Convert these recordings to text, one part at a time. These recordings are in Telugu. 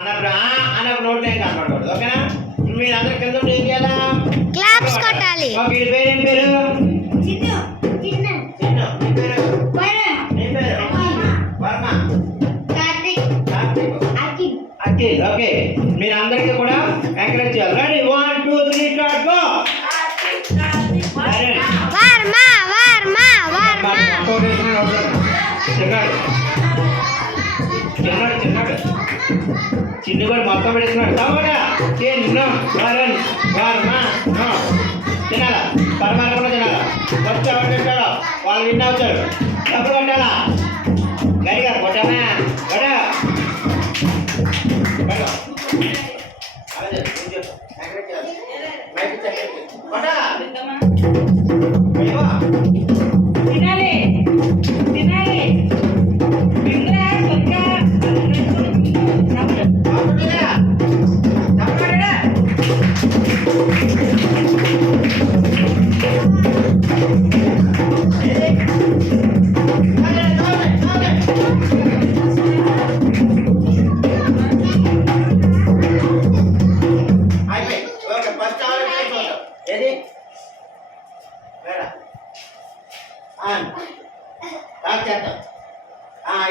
అన్నప్పుడు నోట్లో ఏం కనపడకూడదు. ఓకేనా? మీరు అందరు కింద ఉండి ఏం చేయాలా? క్లాప్స్ కొట్టాలి. ఓకే, పేరు ఏం పేరు? చిన్ను. చిన్ను. నీ పేరు? నీ పేరు? వర్మ. కార్తీక్. అఖిల్. ఓకే, మీరు అందరికీ కూడా ఎంకరేజ్ చేయాలి. Ready 1 2 3 start go. Varma Varma Varma. చిన్న కూడా మొత్తం పెడుతున్నాడు. తమ్ముడా చిన్న వరన్ వర్మ తినాలా? పరమారకుండా తినాలా? ఫస్ట్ ఎవరు తింటారో వాళ్ళు విన్ అవుతారు. డబ్బులు కొట్టాలా? గడిగా కొట్టామా? కొట్టా తినాలి తినాలి.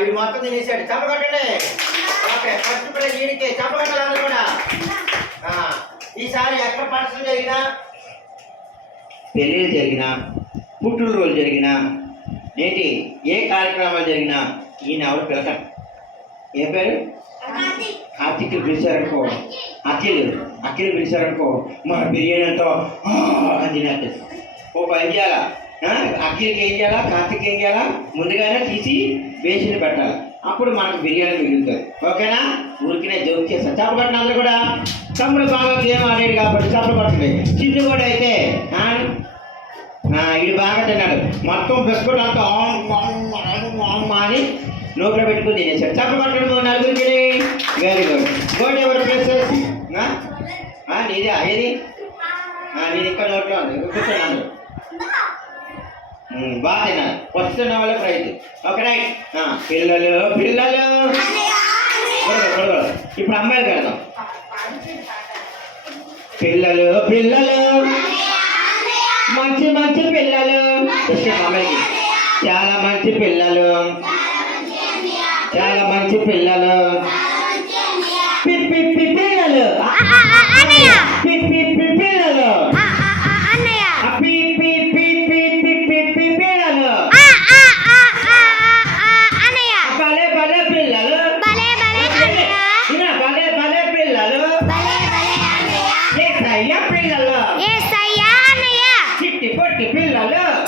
ఇది మొత్తం తినేసాడు. చంపకొట్టండి. ఓకే, ఫస్ట్ ప్లేస్ వీడికి. చంపకొట్టాలి అందరూ కూడా. ఈసారి ఎక్కడ ఫంక్షన్ జరిగినా, పెళ్ళిళ్ళు జరిగినా, పుట్టినరోజు జరిగినా, ఏంటి ఏ కార్యక్రమాలు జరిగినా ఈయన ఎవరు పిలకండి. ఏ పేరు? కార్తీక్ పిలిచారనుకో, అఖిల్ పిలిచారనుకో, మన బిర్యానీతో అని తినేస్తుంది. ఓ పని చేయాలా? అఖిల్కి ఏం చేయాలా, కార్తీక్ ఏం చేయాలా, ముందుగానే తీసి వేసిని పెట్టాలి. అప్పుడు మనకు బిర్యానీ మిగులుతుంది. ఓకేనా? ఊరికినే జోక్ చేస్తాను. చప్పకొట్టిన అందరూ కూడా. తమ్ముడు బాగా గేమ్ ఆడాడు కాబట్టి చప్పకొట్టండి. చిన్ను కూడా అయితే ఇది బాగా తిన్నాడు. మొత్తం బిస్కెట్ అంతా అని నోట్లో పెట్టుకుని తినేసాడు. చప్పకొట్టడం నలుగురికి. Very good. గోల్డ్ ఎవరు ప్లేసెస్? నీదే ఏది? నీది ఇక్కడ నోట్లో ఉంది. కూర్చోండి అందరూ. బాగా తిన్నారు. వస్తున్న వాళ్ళ ప్రైజ్. Okay right. పిల్లలు ఇప్పుడు అమ్మాయిలు పెడదాం. పిల్లలు మంచి పిల్లలు. అమ్మాయికి చాలా మంచి పిల్లలు. పిప్పి పిల్లలు.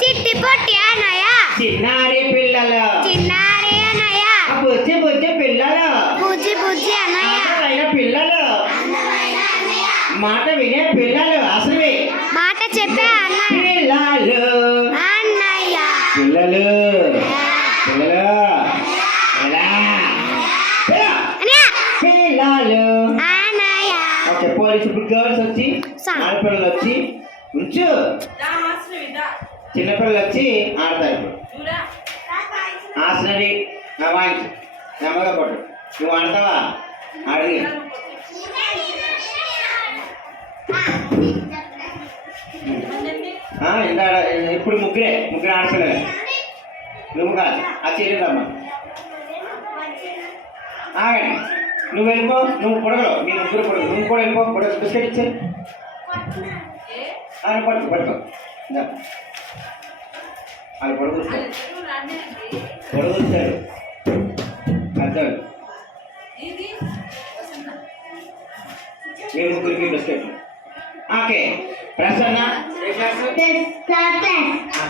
చిట్టి పొట్టి అన్నయ్య. చిన్నారి పిల్లలు. అన్నయ్య. బుజ్జి పిల్లలు. బుజ్జి అన్నయ్య. పిల్లలు. మాట వినే పిల్లలు. అసలు మాట చెప్పే అన్నయ్య. పిల్లలు. ఓకే, పోలీసు గర్ల్స్ వచ్చి, ఆడపిల్లలు వచ్చి ఉంచు, చిన్నపిల్లలు వచ్చి ఆడతారు. ఆసనరి వాయించు. నెమ్మగా పడు. నువ్వు ఆడతావా? ఆడి ఇప్పుడు ముగ్గురే ఆడపిల్లలు. నువ్వు కాదు, అది చేయలేదమ్మా. ఆగండి. నువ్వు వెళ్ళిపో. నువ్వు పొడగలు. నీ ముగ్గురు పొడగలు. నువ్వు కూడా వెళ్ళిపో. పొడగలు. బిస్కెట్ ఇచ్చే పడుకో. అది పొడగొచ్చాడు అర్థం. మీ ముగ్గురికి బిస్కెట్లు. Okay, Prasanna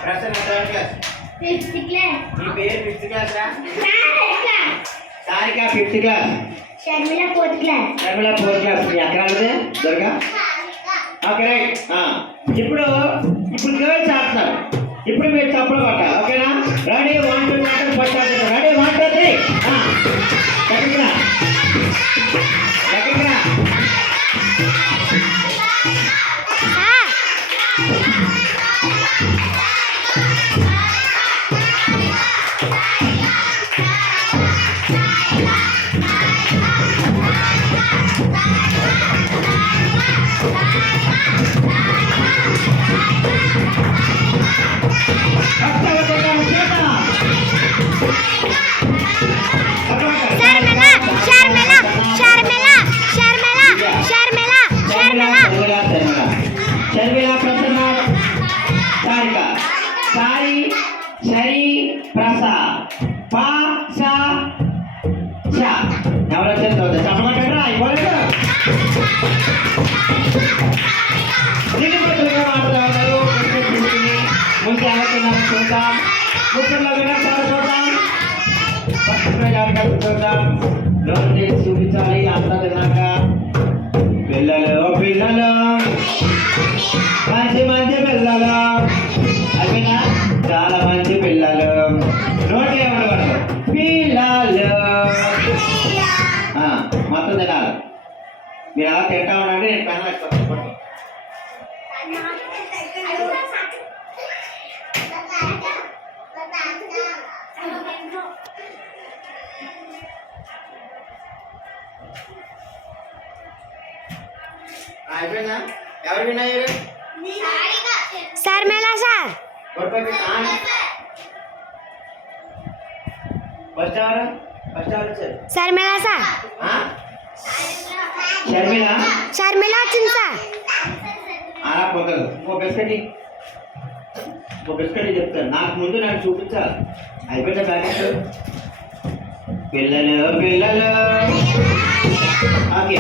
Prasanna third class. మీ పేరు 5th క్లాస్ రా? Sarika 5th class. Sharmila 4th class. మీ అక్కడ దొరగా. Okay right. ఇప్పుడు గర్ల్స్ ఆడుతున్నారు. ఇప్పుడు మీరు చప్పలు కొట్టాలి. ఓకేనా? రెడీ 1 2 3 పట్టాలి. రెడీ 1 2 3. దగ్గర దిగుబడులుగా మాట్లాడారు ముందు ఆలోచన చూద్దాం ముఖ్యంలో వినర్సారి చూద్దాం ఫస్ట్ ప్రజానికి చూద్దాం లోన్ చేసి చూపించాలి అంతా తిన్నాక పిల్లలు పిల్లలు మంచి మంచి పిల్లలు అయినా చాలా మంచి పిల్లలు నోటి ఏమనకూడదు పిల్లలు మొత్తం తినాలి మీరు అలా తింటా ఉండండి నేను పైన పెట్టుకోండి అయిపోయిందా ఎవరు వినాయరు శర్మిల సార్ ఫస్ట్ ఎవరు వచ్చారు శర్మిల సార్ షర్మిల శర్మిల వచ్చింది సార్ అలా కుదరదు ఇంకో బిస్కెట్ చెప్తాను నాకు ముందు నాకు చూపించాలి అయిపోయిందా ప్యాకెట్ పిల్లలు పిల్లలు ఓకే